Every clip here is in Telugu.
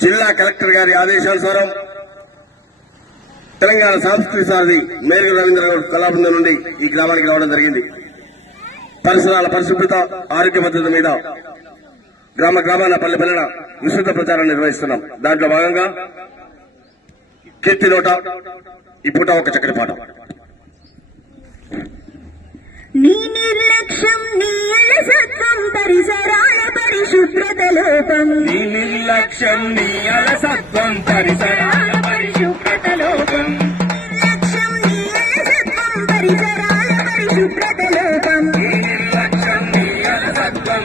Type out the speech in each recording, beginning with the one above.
జిల్లా కలెక్టర్ గారి ఆదేశానుసారం తెలంగాణ సాంస్కృతిక సారథి మేరుగు రవీంద్రగౌడ్ కళాబృందం నుండి ఈ గ్రామానికి రావడం జరిగింది. పరిసరాల పరిశుభ్రత ఆరోగ్య భద్రత మీద గ్రామ గ్రామాల పల్లె పల్లెన విస్తృత ప్రచారం నిర్వహిస్తున్నాం. దాంట్లో భాగంగా కీర్తి నోట ఈ పూట ఒక చక్కటి పాట. నీ నిర్లక్ష్యం నీ నిర్లక్ష్యం నీ అలసత్వం పరిసరాల పరిశుభ్రత లోపం నిర్లక్ష్యం నీ అలసత్వం పరిసరాల పరిశుభ్రత నిర్లక్ష్యం నీ అలసత్వం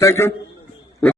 Thank you.